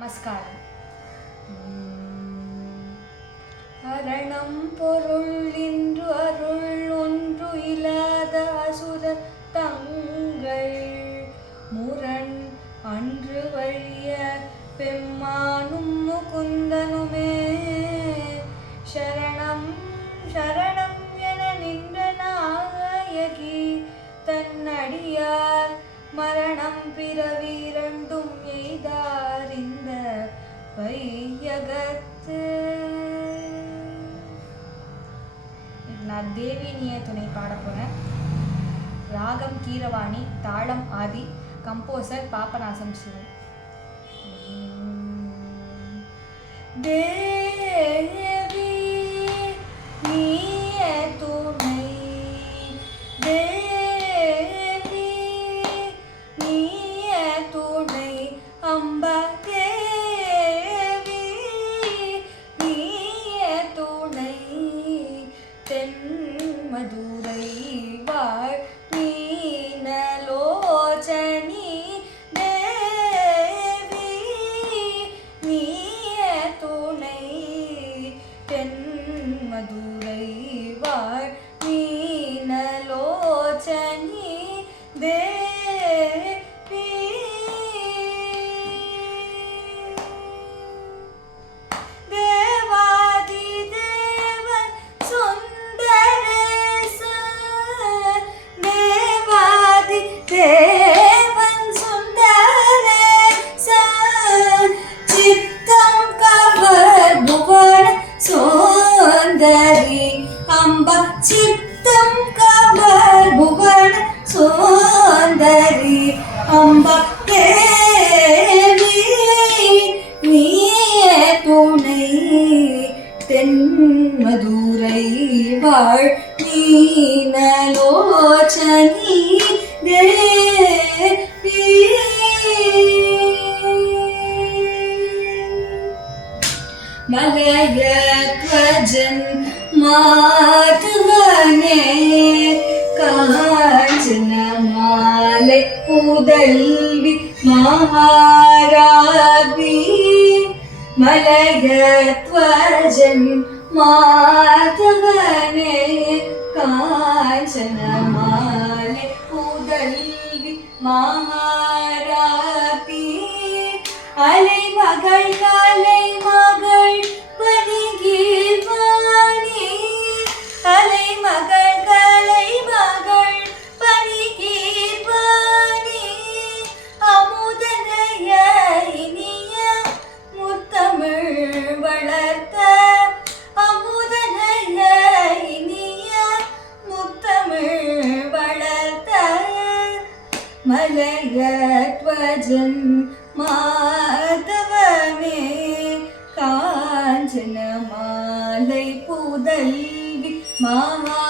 நமஸ்காரம். அரணம் பொருள் இன்று அருள் ஒன்று இல்லாத அசுர தங்கள் முரண் அன்று வழிய பெம்மானும் முகுந்தனுமே சரணம் சரணம் என நின்ற நாயகி தன்னடியார் மரணம் பிறவிரண்டும் எய்தார் இந்த வையகத்து. நான் தேவினிய துணை பாட போறேன். ராகம் கீரவாணி, தாளம் ஆதி, கம்போசர் பாபநாசம் சிவன். தேவி நீய துணை, தேவி நீய துணை, அம்பா தேவி நீய துணை, தென் மதுரை வாழ் மீனலோச்சனி தேவி நீய துணை, தென் மதுரை வாழ் மீனலோச்சனி தேவி. தேவாதி தேவன் சுந்தரேசன், தேவாதி தேவன் சுந்தரேசன், சித்தம் கவர் புவன சுந்தரி அம்பா, சித்தம் கவர் புவன சுந்தரி அம்பா தேவி நீய துணை, தென் மதுரை வாழ் மீனலோச்சனி தேவி. மலயத்வஜன் மாதவனே காஞ்சன மாலை புதல்வி மகாராஜி, மலயத்வஜன் மாதவனே காஞ்சன மாலை புதல்வி மகாராஜி, அலை மகள் கலை மகள் பனிகீர்வாணி, அலை மகள் கலை மகள் பனிகீர்வாணி, அமுதனைய இனிய முத்தமிழ் வளர்த்த, அமுதனைய இனிய முத்தமிழ் வளர்த்த, மலயத்வஜன் மாதவனே காஞ்சன மாலை புதல்வி மகா